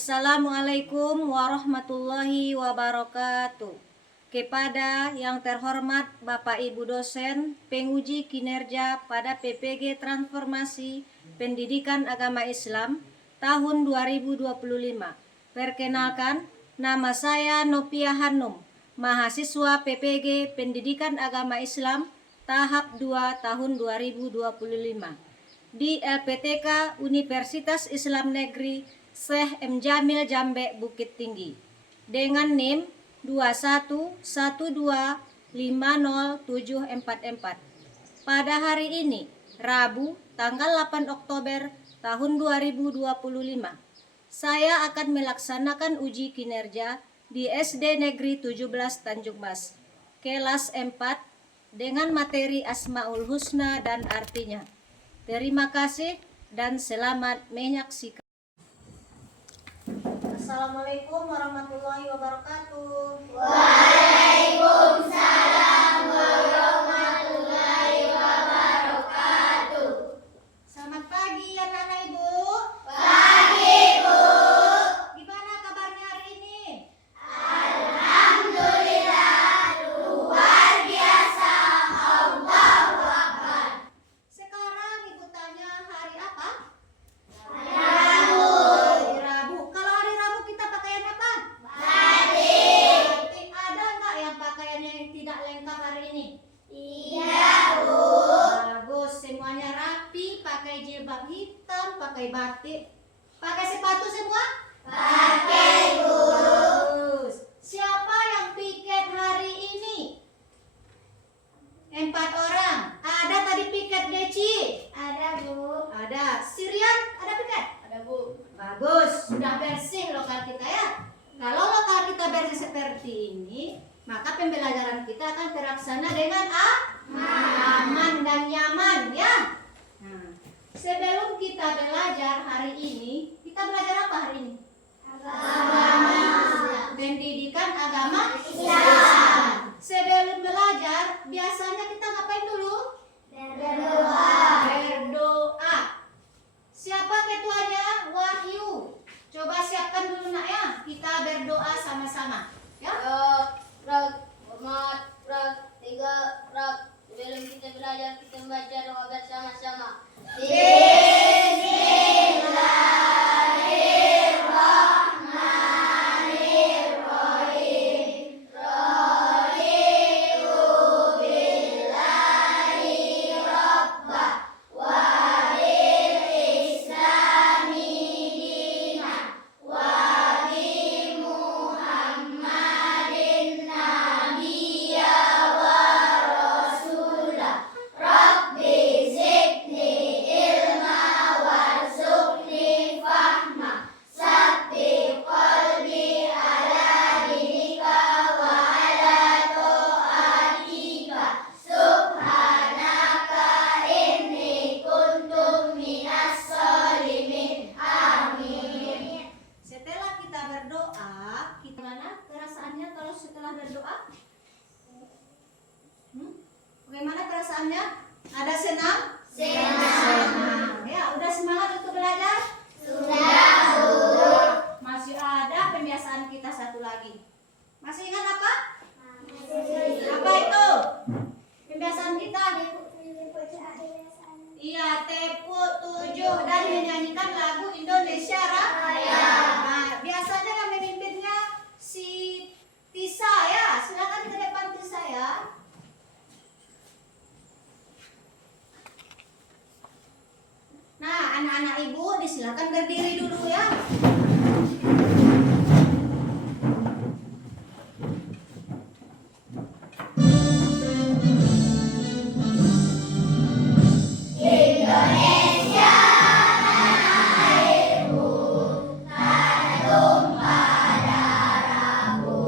Assalamualaikum warahmatullahi wabarakatuh. Kepada yang terhormat Bapak Ibu dosen, penguji kinerja pada PPG Transformasi Pendidikan Agama Islam tahun 2025. Perkenalkan, nama saya Nopia Hanum, mahasiswa PPG Pendidikan Agama Islam tahap 2 tahun 2025 di LPTK Universitas Islam Negeri Syekh M. Jamil Jambe Bukit Tinggi dengan NIM 211250744. Pada hari ini, Rabu, tanggal 8 Oktober tahun 2025, saya akan melaksanakan uji kinerja di SD Negeri 17 Tanjung Mas, kelas 4 dengan materi Asmaul Husna dan artinya. Terima kasih dan selamat menyaksikan. Assalamualaikum warahmatullahi wabarakatuh. Waalaikumsalam warahmatullahi wabarakatuh. Selamat pagi anak-anak Ibu. Pagi, Bu. Gimana kabarnya hari ini? Alhamdulillah, luar biasa. Allahu Akbar. Sekarang Ibu tanya hari apa? Rabu. Hari Rabu. Kalau hari Rabu kita pakaian apa? Batik. Berarti ada nggak yang pakaiannya yang tidak lengkap hari ini? Iya, Bu. Bagus, semuanya rapi, pakai jilbab hitam, pakai batik, pakai sepatu semua? Pakai, Bu. Bagus. Siapa yang piket hari ini? 4 orang. Ada tadi piket Deci? Ada, Bu. Ada. Sirian ada piket? Ada, Bu. Bagus, sudah bersih lokal kita ya. Kalau lokal kita bersih seperti ini, maka pembelajaran kita akan terlaksana dengan aman dan nyaman ya. Nah, sebelum kita belajar hari ini, kita belajar apa hari ini? Agama. Pendidikan agama Islam. Sebelum belajar, biasanya kita ngapain dulu? Berdoa. Berdoa. Siapa ketuanya? Wahyu. Coba siapkan dulu nak ya. Kita berdoa sama-sama. Ya. Hormat, tiga, sebelum kita belajar, kita membaca doa bersama-sama. Bismillahirrahmanirrahim. Raditu billahi rabba wa bil islami dinan wa bi Muhammadin nabiyya wa rasulah. Rabbi zidni ilma warzuqni fahma. Sabbi qalbi ala dinika wa ala ta'atika. Subhanaka inni kuntu minas sholimin. Amin. Setelah kita berdoa, kita mana perasaannya kalau setelah berdoa? Bagaimana perasaannya? Ada senang? Senang. Ya, udah semangat untuk belajar? Sudah, Bu. Masih ada pembiasaan kita satu lagi. Masih ingat apa? Apa itu? Pembiasaan kita? Iya, tepuk 7 dan menyanyikan lagu Indonesia Raya. Nah, biasanya yang memimpinnya si Tisa ya. Silakan ke depan Tisa ya. Nah, anak-anak Ibu disilakan berdiri dulu ya. Indonesia tanah airku, tanah tumpah darahku.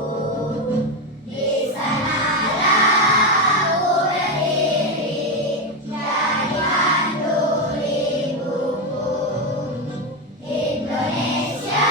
Di sanalah aku berdiri, jadi pandu ibuku. Indonesia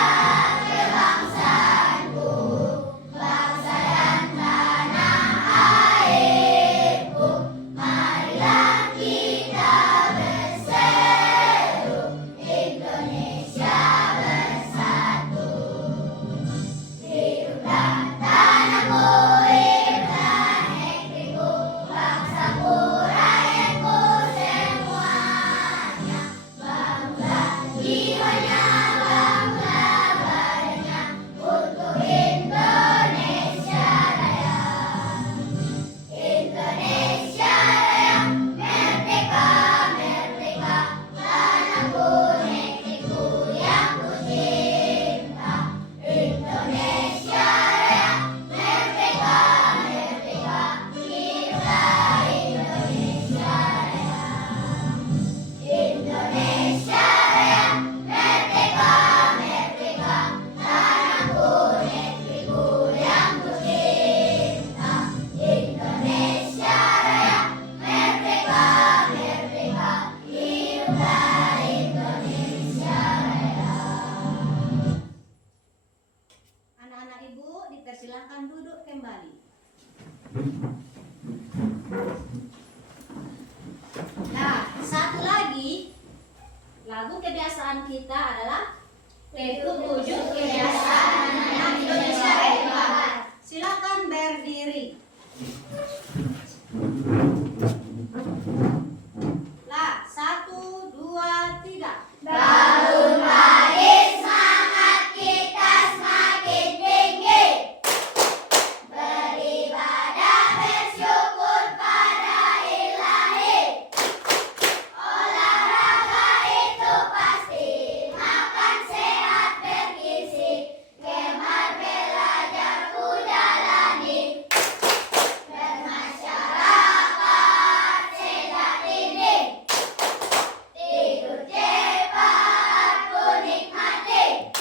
Anak-anak ibu dipersilahkan duduk kembali. Nah, satu lagi lagu kebiasaan kita adalah Tekuk Wujud Kebiasaan Anak Indonesia Hebat. Silakan berdiri. Lah, 1, 2, 3. Bangun pagi, semangat kita semakin tinggi. Beribadah bersyukur pada Ilahi. Olahraga itu pasti, makan sehat bergizi. Gemar belajar ku jalani. Bermasyarakat sejak dini. Tidur cepat ku nikmati.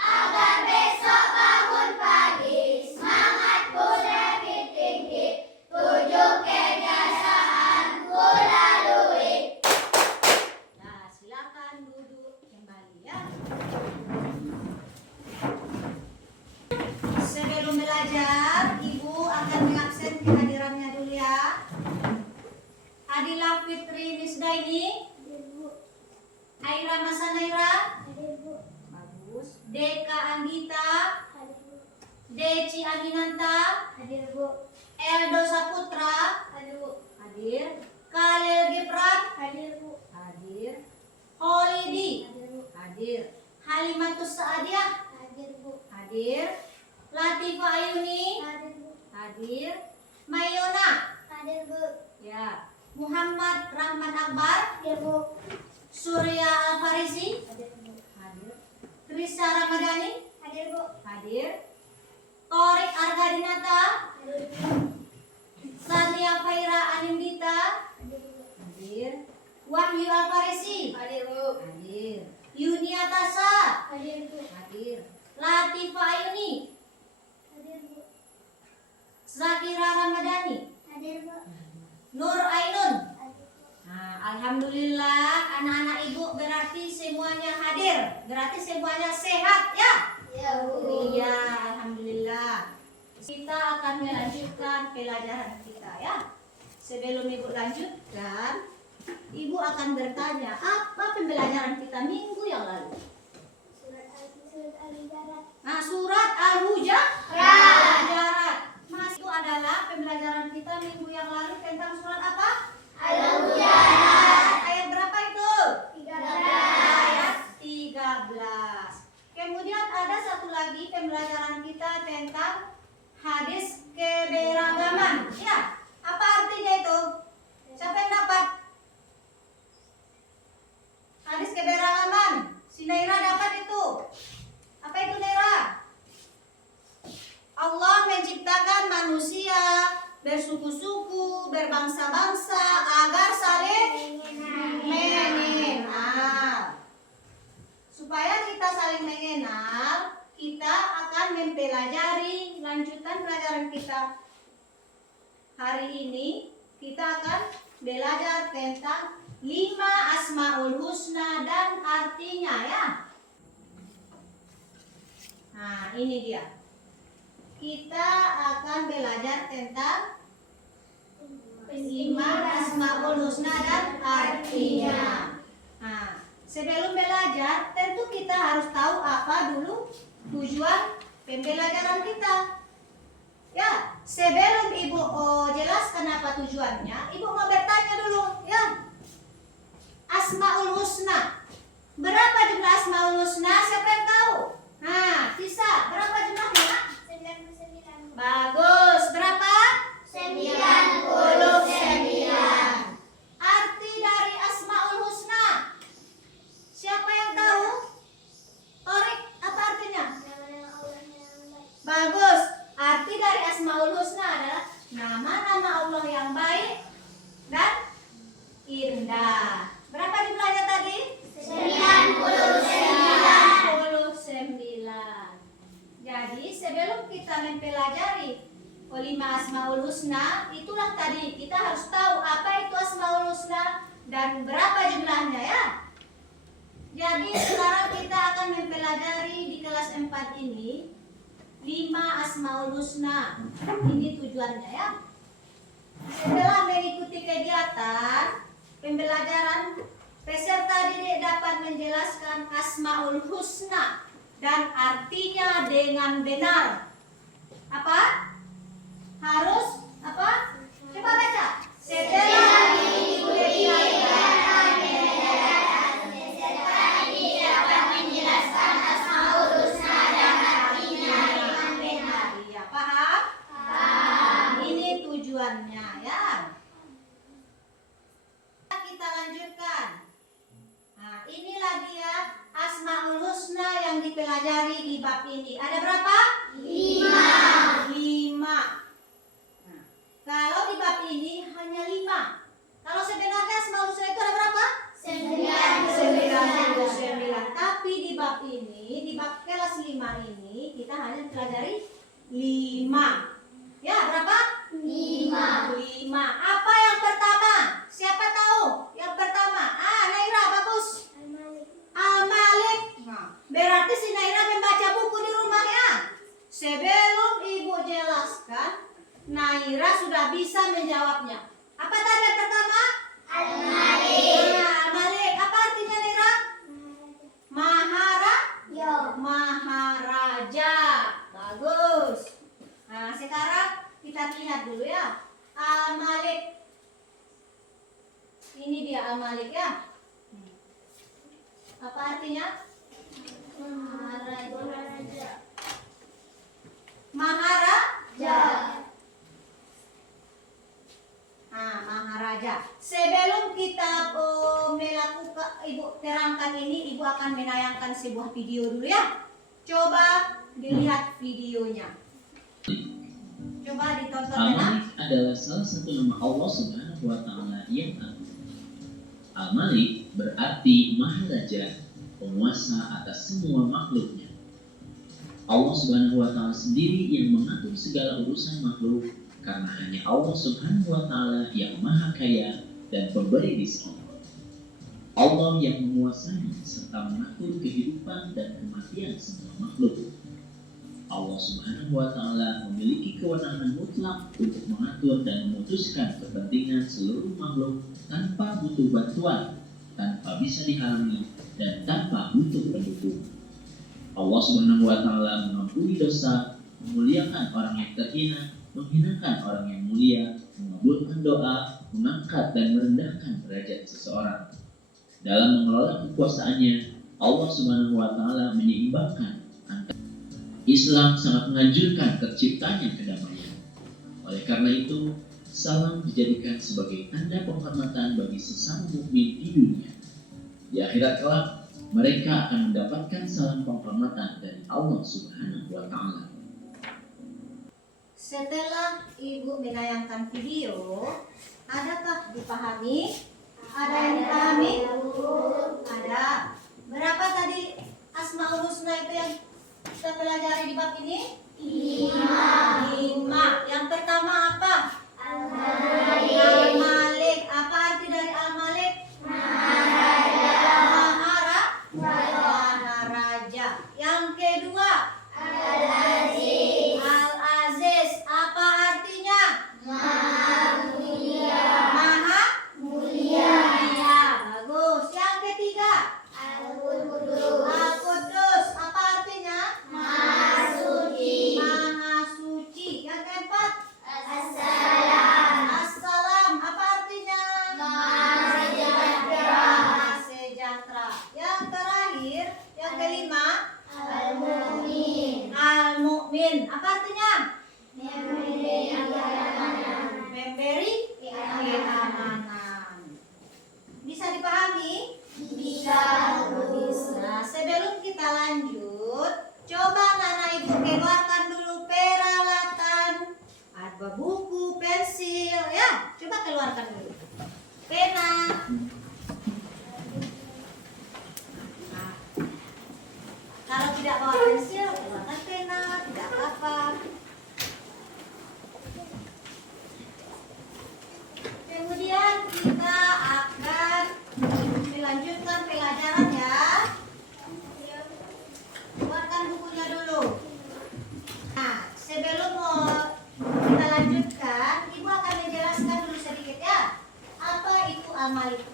Agar besok bangun pagi, semangatku lebih tinggi. 7 kebiasaan ku lalui. Nah, silakan duduk kembali ya. Sebelum belajar, Ibu akan mengabsen kehadirannya dulu ya. Adila Fitri Nisdaini, Aira Masanaira, bagus. Deka Anggita, Deci Aginanta, Eldo Saputra, hadir. Khalil Gibran, hadir. Holidi, hadir. Halimatus Saadiah, hadir. Latifa Ayuni, hadir. Mayona, ya. Muhammad Rahman Akbar, Surya Al-Farisi, hadir. Trisa Ramadhani, hadir. Torik Argadinata, Sania Faira Anindita, hadir. Wahyu Al-Farisi, hadir. Yunia Tasa, hadir. Latifa Ayuni, Zakira Ramadhani, Nur Ainun. Nah, alhamdulillah anak-anak ibu berarti semuanya hadir, berarti semuanya sehat ya. Iya, alhamdulillah. Kita akan melanjutkan pelajaran kita ya. Sebelum ibu lanjutkan, ibu akan bertanya apa pembelajaran kita minggu yang lalu. Nah, surat Al-Hujurat. Mas, itu adalah pembelajaran kita minggu yang lalu tentang surat apa? Al-Hujurat. Ayat berapa itu? 13. Ayat 13. Kemudian ada satu lagi pembelajaran kita tentang hadis keberagaman. Ya, apa artinya itu? Siapa yang dapat? Hadis keberagaman. Si Naira dapat itu. Apa itu Naira? Allah menciptakan manusia bersuku-suku, berbangsa-bangsa agar saling mengenal. Supaya kita saling mengenal, kita akan mempelajari lanjutan pelajaran kita. Hari ini kita akan belajar tentang 5 Asmaul Husna dan artinya ya. Nah, ini dia. Kita akan belajar tentang 5 Asmaul Husna dan artinya. Nah, sebelum belajar, tentu kita harus tahu apa dulu tujuan pembelajaran kita. Ya, sebelum ibu jelaskan apa tujuannya, ibu mau bertanya dulu, ya. Asmaul Husna, Berapa jumlah Asmaul Husna? Siapa yang tahu? Nah, Tisa, berapa jumlahnya? 99. Bagus. Berapa? 99. Arti dari Asmaul Husna. Siapa yang tahu? Torik, apa artinya? Nama-nama Allah yang baik. Bagus. Arti dari Asmaul Husna adalah nama-nama Allah yang baik dan indah. Berapa jumlahnya tadi? 99. Jadi sebelum kita mempelajari kelima Asmaul Husna, itulah tadi kita harus tahu apa itu Asmaul Husna dan berapa jumlahnya ya. Jadi sekarang kita akan mempelajari di kelas 4 ini 5 Asmaul Husna. Ini tujuannya ya. Setelah mengikuti kegiatan pembelajaran, peserta didik dapat menjelaskan Asmaul Husna dan artinya dengan benar. Apa? Harus apa? Coba baca. Setelah mengikuti kegiatan Peserta didik dapat menjelaskan Asmaul Husna dan artinya dengan benar. ya paham? Ini tujuannya ya. Kita lanjutkan. Nah, inilah dia Asmaul Husna yang dipelajari di bab ini. Ada berapa? 5. Nah, kalau di bab ini hanya 5. Kalau sebenarnya Asmaul Husna itu ada berapa? 99. Tapi di bab ini, di bab kelas 5 ini kita hanya pelajari 5. Ya, berapa? 5. Apa yang pertama? Siapa tahu? Yang pertama. Naira, bagus. Al-Malik. Nah, berarti si Naira membaca buku di rumahnya. Sebelum ibu jelaskan, Naira sudah bisa menjawabnya. Apa tadi yang pertama? Al-Malik. Apa artinya Naira? Maharaja. Bagus. Nah, sekarang kita lihat dulu ya. Al-Malik. Ini dia Al-Malik ya. Apa artinya? Maharaja. Maharaja. Sebelum kita melakukan, ibu terangkan ini, ibu akan menayangkan sebuah video dulu ya. Coba dilihat videonya. Coba ditonton ya. Al-Malik adalah salah satu nama Allah Subhanahu wa Ta'ala yang agung. Al-Malik berarti Maharaja, penguasa atas semua makhluknya. Allah Subhanahu wa Ta'ala sendiri yang mengatur segala urusan makhluk, karena hanya Allah Subhanahu wa Ta'ala yang Maha Kaya dan pemberi rezeki. Allah yang menguasai serta mengatur kehidupan dan kematian semua makhluk. Allah Subhanahu wa Ta'ala memiliki kewenangan mutlak untuk mengatur dan memutuskan kepentingan seluruh makhluk tanpa butuh bantuan, tanpa bisa dihalangi, dan tanpa butuh pendukung. Allah Subhanahu wa Ta'ala mengampuni dosa, memuliakan orang yang terhina, menghinakan orang yang mulia, mengabulkan doa, mengangkat dan merendahkan derajat seseorang. Dalam mengelola kekuasaannya, Allah Subhanahu wa Ta'ala menyeimbangkan antara Islam sangat menganjurkan terciptanya kedamaian. Oleh karena itu, salam dijadikan sebagai tanda penghormatan bagi sesama mukmin di dunia. Di akhirat kelak, mereka akan mendapatkan salam penghormatan dari Allah Subhanahu wa Ta'ala. Setelah ibu menayangkan video, adakah dipahami? Ada yang dipahami? Ada. Berapa tadi Asmaul Husna itu yang kita pelajari di bab ini? 5. Yang pertama apa? Al-Malik. Apa arti dari Al-Malik? Maharaja. Yang kedua? Al-Aziz. Apa artinya? Maha mulia. Bagus. Yang ketiga? Al-Qudus. Apa artinya? Maha suci. Yang keempat? Assalam. Apa artinya? Maha sejahtera. Yang terakhir? keluarkan dulu. Pena. Nah, kalau tidak bawa pensil, keluarkan pena, tidak apa-apa. Kemudian kita akan melanjutkan pelajaran ya. Keluarkan bukunya dulu. Nah, sebelum kita lanjutkan, Ibu akan menjelaskan dulu sedikit ya. Apa itu Al-Malik?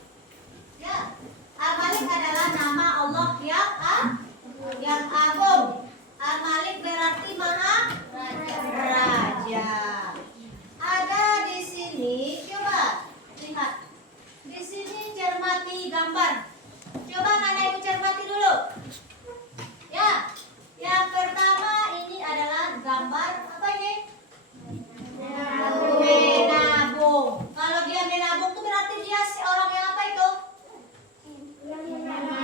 Ya, Al-Malik adalah nama Allah yang agung. Al-Malik berarti Maha Raja. Ada di sini, coba lihat. Di sini cermati gambar. Coba Nana Ibu cermati dulu. Ya, yang pertama ini adalah gambar apa ini? Menabung. Kalau dia menabung itu berarti dia seorang yang apa itu?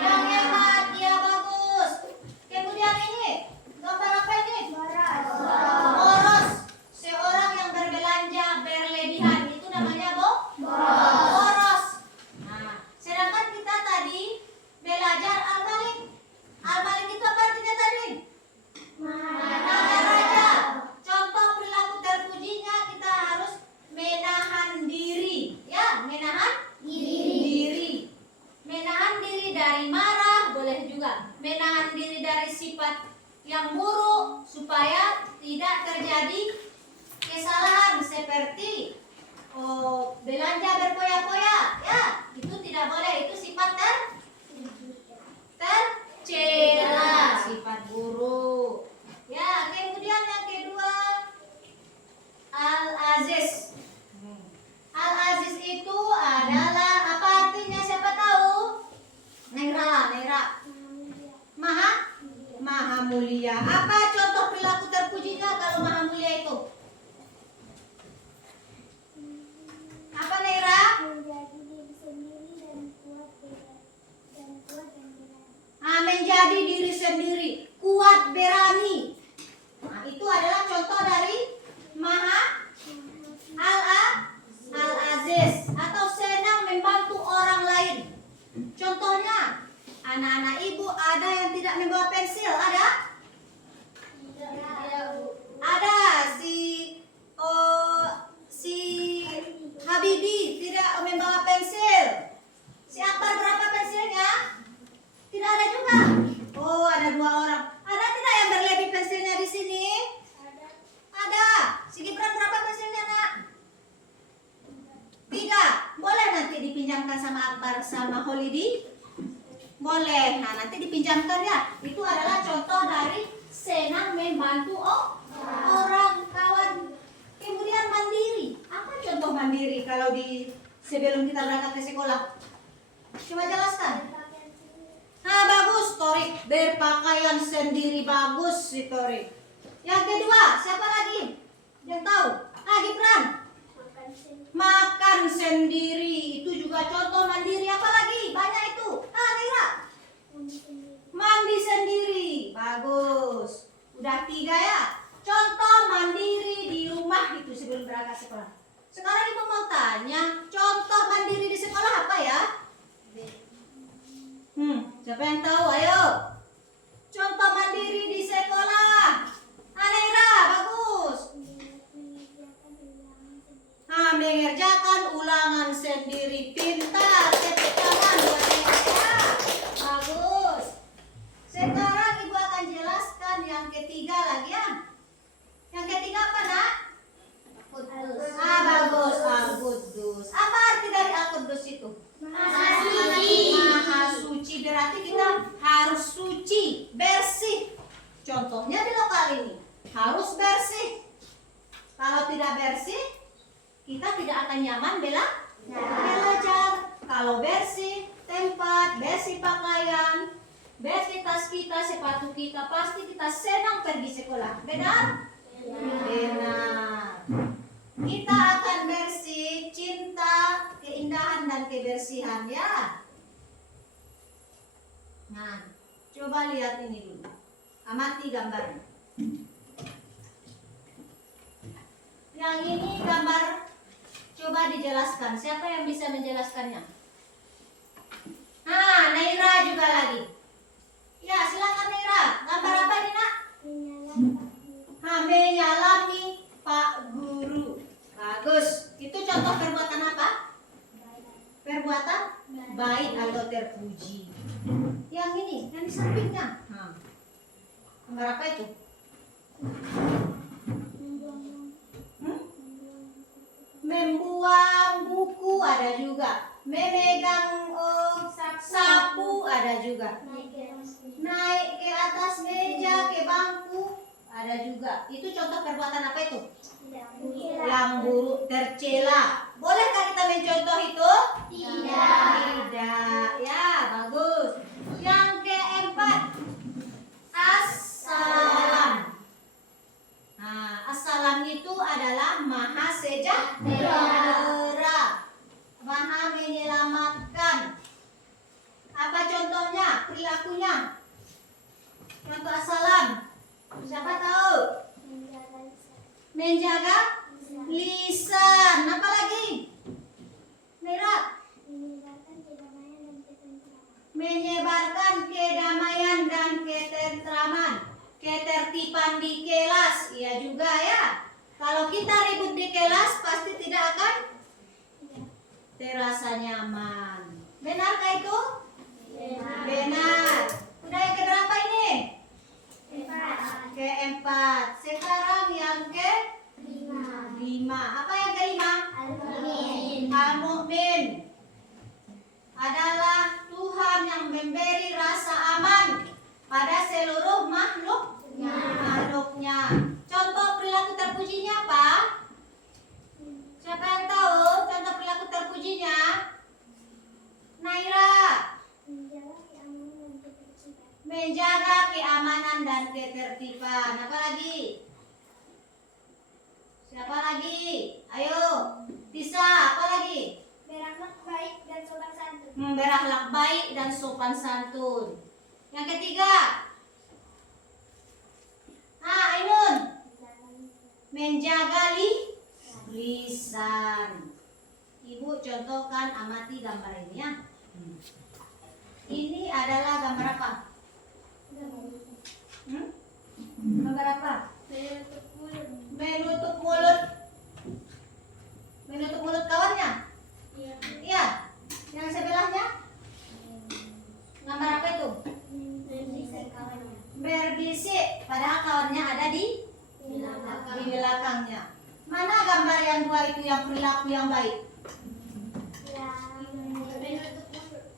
Yang hemat, ya bagus. Kemudian ini gambar apa ini? Boros. Seorang yang berbelanja berlebihan itu namanya boros. Nah, sedangkan kita tadi belajar Al-Malik. Al-Malik itu apa artinya tadi? Maharaja. Contoh perilaku terpujinya kita harus menahan diri. Ya, menahan diri. Menahan diri dari marah, boleh juga. Menahan diri dari sifat yang buruk supaya tidak terjadi kesalahan seperti belanja berpoya-poya. Ya, itu tidak boleh. Itu sifat tercela, sifat buruk. Ya, kemudian yang kedua Al-Aziz. Al-Aziz itu adalah apa artinya? Siapa tahu? Nera. Maha mulia. Apa contoh perilaku terpujinya kalau maha mulia itu? Apa Nera? Menjadi diri sendiri, kuat berani. Nah, itu adalah contoh dari Maha Al-Aziz atau senang membantu orang lain. Contohnya, anak-anak ibu ada yang tidak membawa pensil, ada? Ada si Habibi tidak membawa pensil. Si Akbar berapa pensilnya? Tidak ada juga. Oh, ada 2 orang. Ada tidak yang berlebih pensilnya di sini? Ada. Si Gibran berapa pensilnya, Nak? 3. Boleh nanti dipinjamkan sama Akbar sama Holidi? Boleh. Nah, nanti dipinjamkan ya. Itu adalah contoh dari senang membantu orang kawan. Kemudian mandiri. Apa contoh mandiri kalau sebelum kita berangkat ke sekolah? Coba jelaskan. Nah, bagus, Torik. Berpakaian sendiri, bagus si Torik. Yang kedua, siapa lagi? Yang tahu? Gibran. Makan sendiri. Itu juga contoh mandiri. Apa lagi? Banyak itu. Nira. Mandi sendiri. Bagus. Udah 3 ya. Contoh mandiri di rumah itu sebelum berangkat sekolah. Sekarang ibu mau tanya, contoh mandiri di sekolah apa ya? Siapa yang tahu? Ayo. Contoh mandiri di sekolah. Nira, bagus. Mengerjakan ulangan sendiri. Pintar. Tepuk tangan buat Nira. Bagus. Sekarang ibu akan jelaskan yang ketiga lagi ya. Yang ketiga apa, Nak? Al-Quddus. Bagus, Al-Quddus. Apa arti dari Al-Quddus itu? Maha suci. Maha suci berarti kita harus suci, bersih. Contohnya di lokal ini harus bersih. Kalau tidak bersih, kita tidak akan nyaman belajar. Kalau bersih tempat, bersih pakaian, bersih tas kita, sepatu kita, pasti kita senang pergi sekolah. Benar? Benar. Kita akan bersih, cinta, keindahan dan kebersihan ya. Nah, coba lihat ini dulu. Amati gambarnya. Yang ini gambar Coba dijelaskan. Siapa yang bisa menjelaskannya? Nah, Naira juga lagi. Ya, silakan Naira. Gambar apa nih, Nak? Menyalami Pak Guru. Bagus. Itu contoh perbuatan apa? Perbuatan baik atau terpuji. Yang ini, yang di sampingnya. Gambar apa itu? Membuang buku ada juga. Memegang sapu ada juga. Naik ke atas meja, ke bangku ada juga. Itu contoh perbuatan apa itu? Yang buruk tercela. Bolehkah kita mencontoh itu? Tidak. Ya, bagus. Yang keempat, assalam. Nah, assalam itu adalah maha sejahtera, maha menyelamatkan. Apa contohnya? Perilakunya. Contoh assalam. Siapa tahu? Menjaga lisan. Apa lagi? Merah. Menyebarkan kedamaian dan ketentraman. Ketertiban di kelas. Iya juga ya. Kalau kita ribut di kelas pasti tidak akan terasa nyaman. Benarkah itu? Benar. Udah yang keberapa ini? Keempat. Sekarang yang kelima. Apa yang kelima? Al-Mu'min adalah Tuhan yang memberi rasa aman pada seluruh makhluknya. Contoh perilaku terpujinya apa? Siapa yang tahu contoh perilaku terpujinya? Naira. Menjaga keamanan dan ketertiban. Apa lagi? Siapa lagi? Ayo. Tisa, apa lagi? Berakhlak baik dan sopan santun. Berakhlak baik dan sopan santun. Yang ketiga. Ainun. Menjaga lisan. Ibu contohkan, amati gambar ini ya. Ini adalah gambar apa? Gambar apa? Menutup mulut. Menutup mulut kawannya? Iya. Yang sebelahnya? Gambar apa itu? Berbisik. Padahal kawannya ada di belakangnya. Mana gambar yang dua itu yang perilaku yang baik?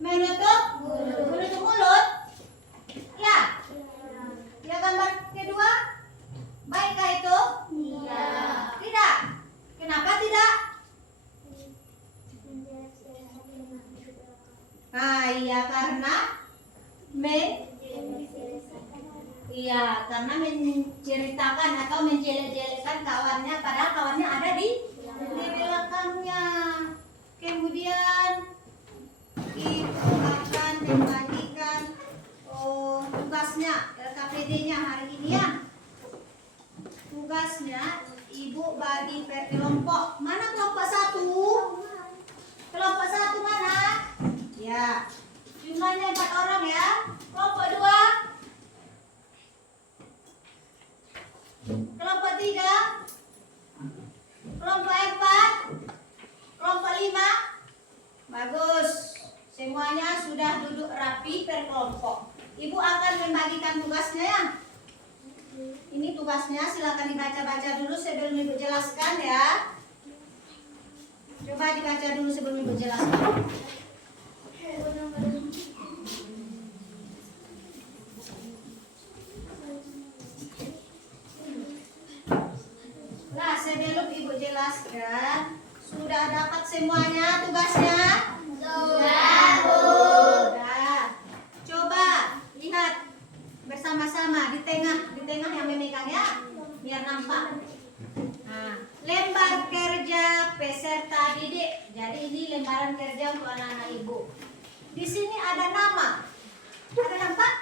Menutup mulut. Ya. Ya, gambar kedua. Baikkah itu? Tidak. Kenapa tidak? Iya, karena karena menceritakan atau menjelek-jelekkan kawannya, padahal kawannya ada di belakangnya. Kemudian ibu akan membagikan tugasnya LKPD-nya hari ini ya. Tugasnya ibu bagi per kelompok. Mana kelompok 1? Kelompok 1 mana? Ya, jumlahnya 4 orang ya. Kelompok 2, kelompok 3, kelompok 4, kelompok 5. Bagus. Semuanya sudah duduk rapi per kelompok. Ibu akan membagikan tugasnya ya. Ini tugasnya, silakan dibaca-baca dulu sebelum ibu jelaskan ya. Coba dibaca dulu sebelum ibu jelaskan. Nah, sebelum ibu jelaskan, sudah dapat semuanya tugasnya? Sudah. Coba lihat bersama-sama di tengah yang memegang ya, biar nampak. Nah, lembar kerja peserta didik. Jadi ini lembaran kerja untuk anak-anak ibu. Di sini ada nama. Ada nampak?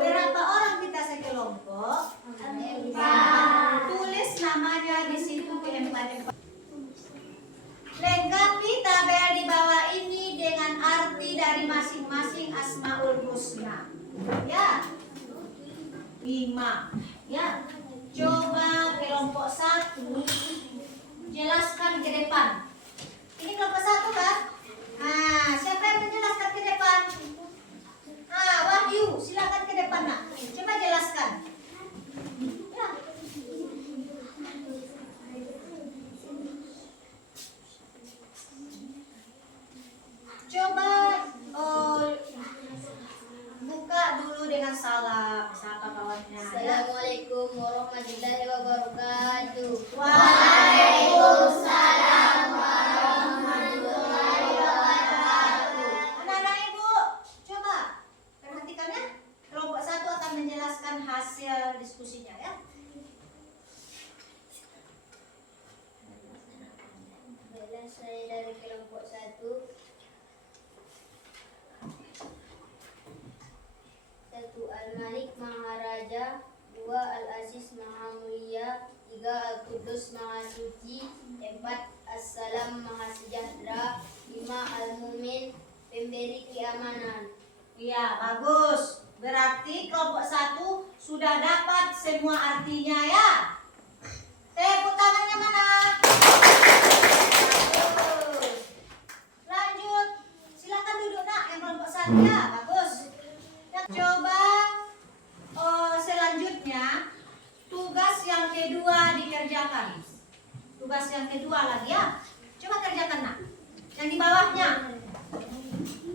Berapa orang kita sekelompok? 4. Tulis namanya di situ keempat. Ya. 5. Ya. Coba kelompok 1 jelaskan ke depan. Ini kelompok 1 kan? Nah, siapa yang menjelaskan ke depan? Ah, Wahyu, silakan ke depan nak. Coba jelaskan. Ya. Coba buka dulu dengan salam, sapa kawannya. Assalamualaikum warahmatullahi wabarakatuh. Waalaikumsalam warahmatullahi wabarakatuh. Anak-anak ibu, coba perhatikan ya. Kelompok 1 akan menjelaskan hasil diskusinya ya. Baiklah, saya dari kelompok 1. 1. Al-Malik Maharaja, 2. Al-Aziz Maha Mulia, 3. Al-Qudus Maha Suci, 4. As-Salam Maha Sejahtera, 5. Al-Mumin Pemberi Keamanan. Iya, bagus. Berarti kelompok 1 sudah dapat semua artinya ya. Tepuk tangannya mana? Bagus. Lanjut. Silakan duduk nak yang kelompok 1 ya. Bagus. Ya, coba selanjutnya tugas yang kedua dikerjakan. Tugas yang kedua lagi ya. Coba kerjakan nak. Yang di bawahnya.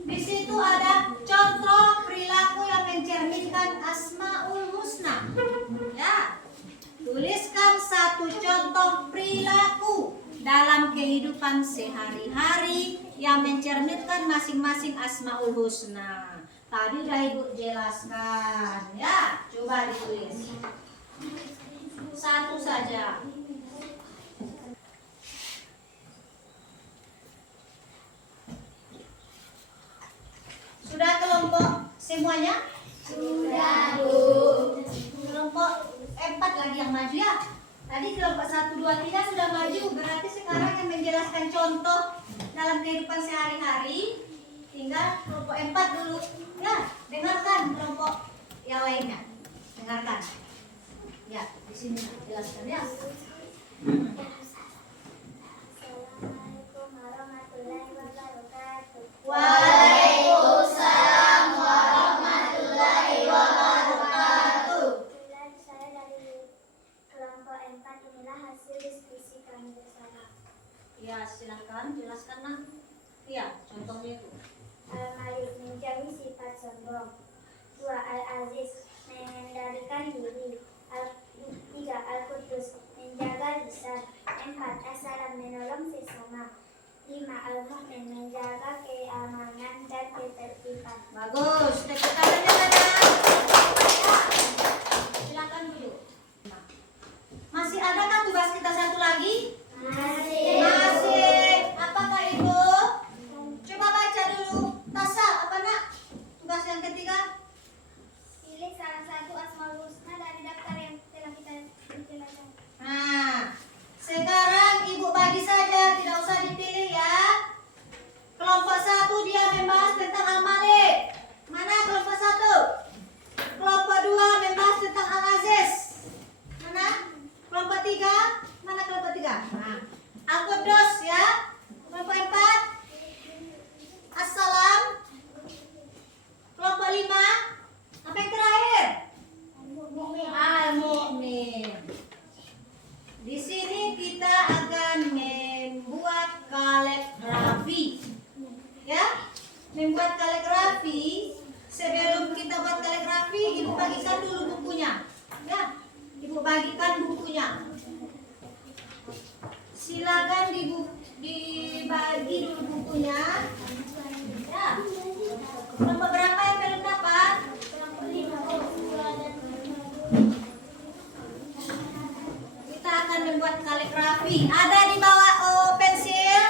Di situ ada contoh perilaku yang mencerminkan Asmaul Husna. Ya. Tuliskan satu contoh perilaku dalam kehidupan sehari-hari yang mencerminkan masing-masing Asmaul Husna. Tadi udah Ibu jelaskan, ya. Coba ditulis. Satu saja. Sudah kelompok semuanya? Sudah, Bu. Kelompok 4 lagi yang maju ya. Tadi kelompok 1, 2, 3 sudah maju. Berarti sekarang yang menjelaskan contoh dalam kehidupan sehari-hari tinggal kelompok 4 dulu. Ya, dengarkan kelompok yang lainnya. Dengarkan. Ya, di sini jelaskan ya. Assalamualaikum warahmatullahi wabarakatuh. Waalaikumsalam warahmatullahi wabarakatuh. Saya dari kelompok 4, inilah hasil diskusi kami bersama. Ya, silakan jelaskan nak. Iya, contohnya itu. Al-Malik menjauhi sifat sombong. 2. Al-Aziz mengendalikan diri. 3. Al-Qudus menjaga lisan. 4. As-Salam menolong sesama. 5. Al-Mu'min menjaga keamanan dan ketertiban. Bagus, tepuk tangannya mana? Ya. Silakan dulu. Masih adakah tugas kita satu lagi? Masih. Masih. Apakah Ibu? Coba baca dulu. Tasal, apa nak? Tugas yang ketiga? Pilih salah satu Asmaul Husna dari daftar yang telah kita jelaskan. Nah, sekarang Ibu bagi saja, tidak usah dipilih ya. Kelompok 1 dia membahas tentang Al-Malik. Mana kelompok 1? Kelompok 2 membahas tentang Al-Aziz. Mana? Kelompok 3? Mana kelompok 3? Nah, Al-Qudus ya. Kelompok 4 As-Salam. Kelompok 5 apa yang terakhir? Al-Mu'min. Di sini kita akan membuat kaligrafi. Ya? Membuat kaligrafi. Sebelum kita buat kaligrafi, Ibu bagikan dulu bukunya. Ya? Ibu bagikan bukunya. Silakan dibagi dulu bukunya. Ya. Kelompok berapa yang belum dapat? Kita akan membuat kaligrafi. Ada di bawah pensil?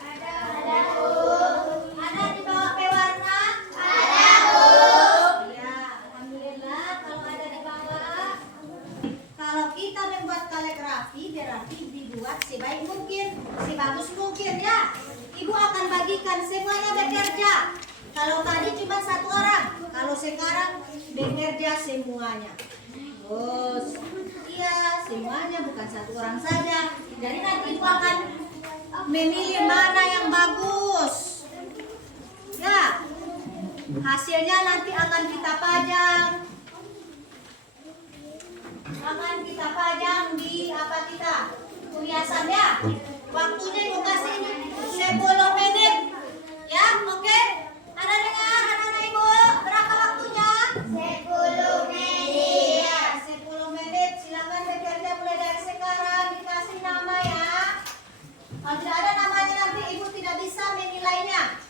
Ada. Ada di bawah pewarna? Ada, Bu. Ya, alhamdulillah kalau ada di bawah. Kalau kita membuat kaligrafi berarti dibuat sebaik mungkin, sebagus mungkin ya. Ibu akan bagikan semuanya bekerja. Kalau tadi cuma 1 orang, Kalau sekarang bekerja semuanya. Bos, iya semuanya bukan satu orang saja. Jadi nanti ibu akan memilih mana yang bagus. Ya, hasilnya nanti akan kita pajang. Akan kita pajang di apa kita? Hiasannya. Waktunya ibu kasih 10 menit. Ya, oke? Ada dengar anak-anak ibu? Berapa waktunya? 10 menit. Iya, 10 menit. Silakan bekerja mulai dari sekarang. Dikasih nama ya. Kalau tidak ada namanya nanti ibu tidak bisa menilainya.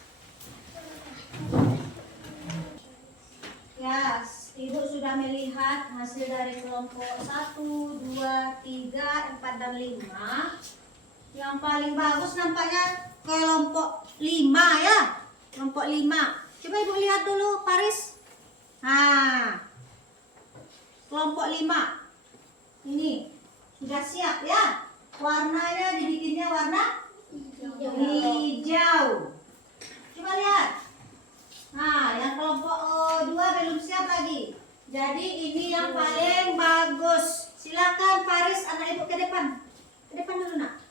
Ya, ibu sudah melihat hasil dari kelompok 1, 2, 3, 4, dan 5. Yang paling bagus nampaknya kelompok 5 ya. Kelompok 5. Coba ibu lihat dulu Paris. Nah, kelompok 5. Ini sudah siap ya. Warnanya dibikinnya warna hijau. Coba lihat. Nah, yang kelompok 2 belum siap lagi. Jadi ini yang paling bagus. Silakan Paris, anak ibu ke depan. Ke depan dulu nak.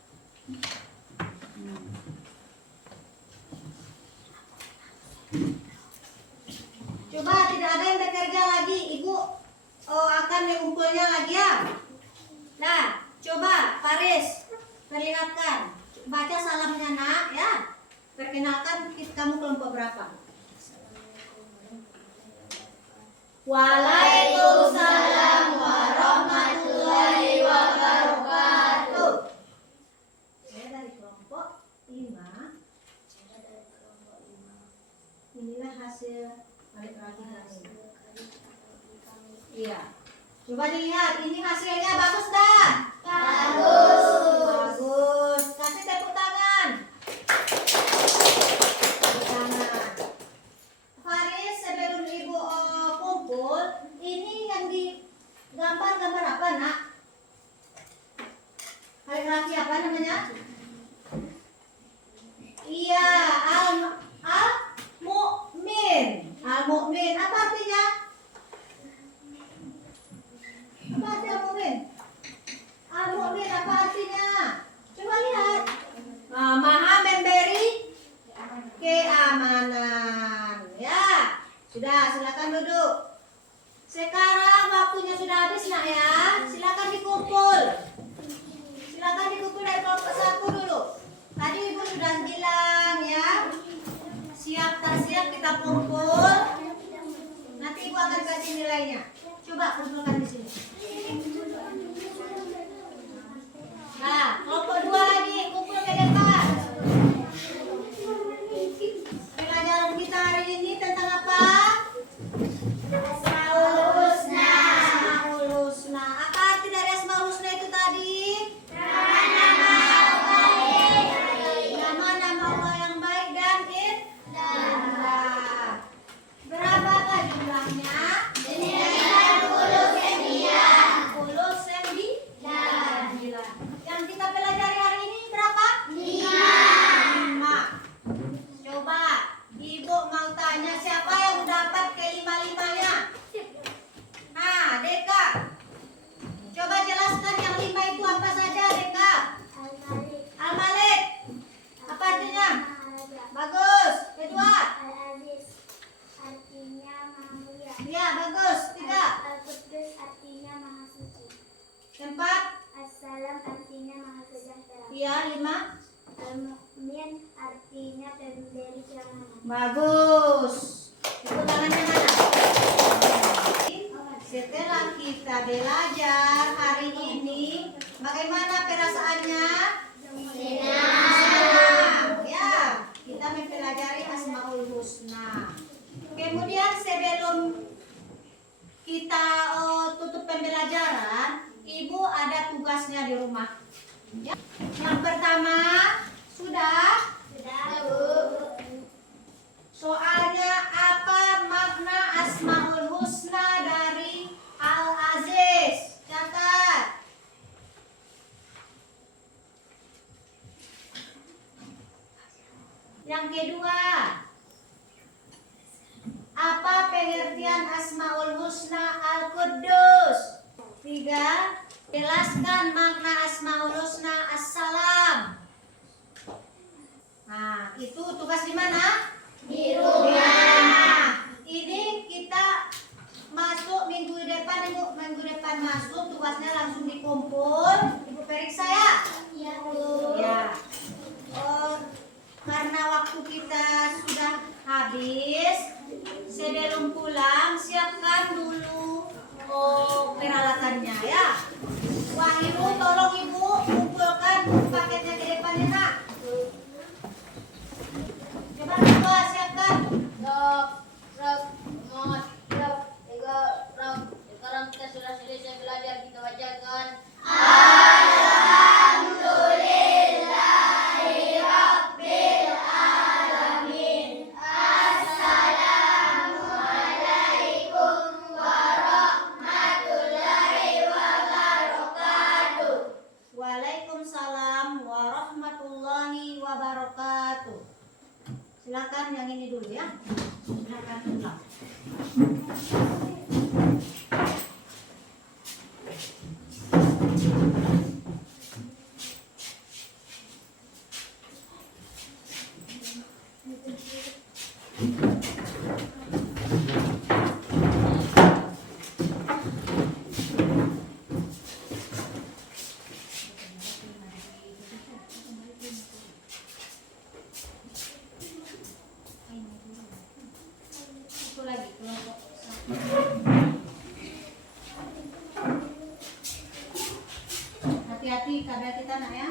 Coba tidak ada yang bekerja lagi. Ibu akan mengumpulnya lagi ya. Nah, coba Paris perlihatkan. Baca salamnya nak ya. Perkenalkan kamu kelompok berapa? Waalaikumsalam warahmatullahi wabarakatuh. Saya dari kelompok 5. Inilah hasil kaligrafi kami. Iya. Coba dilihat, ini hasilnya bagus dah? Bagus. Bagus. Kasih tepuk tangan. Tepuk tangan. Faris, sebelum ibu kumpul, ini yang digambar-gambar apa nak? Kaligrafi apa namanya? Iya, al-mu'min. Al-mu'min apa artinya? Apa arti al-mu'min? Al-mu'min apa artinya? Coba lihat. Maha memberi keamanan. Ya, sudah silakan duduk. Sekarang waktunya sudah habis nak ya. Silakan dikumpul. Silakan dikumpul dari kelompok 1 dulu. Tadi ibu sudah bilang ya. Siap tak siap kita kumpul. Nanti ibu akan kasih nilainya. Coba kumpulkan di sini. Nah, kelompok 2 lagi kumpul ke depan. Pelajaran kita hari ini tentang apa? Asmaul Husna. Asmaul Husna. Apa arti dari Asmaul Husna itu tadi? Nama-nama baik. Nama-nama Allah yang baik dan indah. Berapakah jumlahnya? 99. Yang kita pelajari hari ini berapa? 5. Coba ibu mau tanya siapa yang dapat ke-5-5-nya? Nah, Deka. Coba jelaskan yang 5 itu apa saja, Deka. Al-Malik. Al-Malik. Apa artinya? Maharaja. Bagus. Kedua. Al-Aziz. Artinya Maha Mulia. Ya, bagus. Tiga. Al-Quddus artinya Maha Suci. Keempat. Assalam artinya Maha Sejahtera. Iya, 5. Al-Mu'min artinya pemberi keamanan. Bagus. Tepuk tangannya mana? Setelah kita belajar hari ini, bagaimana perasaannya? Senang. Ya, kita mempelajari Asmaul Husna. Kemudian sebelum kita tutup pembelajaran, ibu ada tugasnya di rumah. Ya. Yang pertama, sudah? Sudah, Bu. Soalnya apa makna Asmaul Husna dari Al-Aziz? Catat. Yang kedua, apa pengertian Jelaskan makna Asmaul Husna Assalam. Nah, itu tugas di mana? Di rumah. Ini kita masuk minggu depan, Ibu. Minggu depan masuk, tugasnya langsung dikumpul. Ibu periksa ya? Ya, Bu. Ya. Karena waktu kita sudah habis, sebelum pulang siapkan dulu peralatannya ya. Wah, Ibu, tolong Ibu kumpulkan paketnya di depannya, Nak. Coba Ibu siapkan. Dok, Rok, Mot, Rok, Tiga, Rok. Sekarang kita sudah selesai belajar, kita bacakan. Waalaikumsalam warahmatullahi wabarakatuh. Silakan yang ini dulu ya. Silakan ulang. Itu lagi kelompok satu. Hati-hati kada kita nak ya.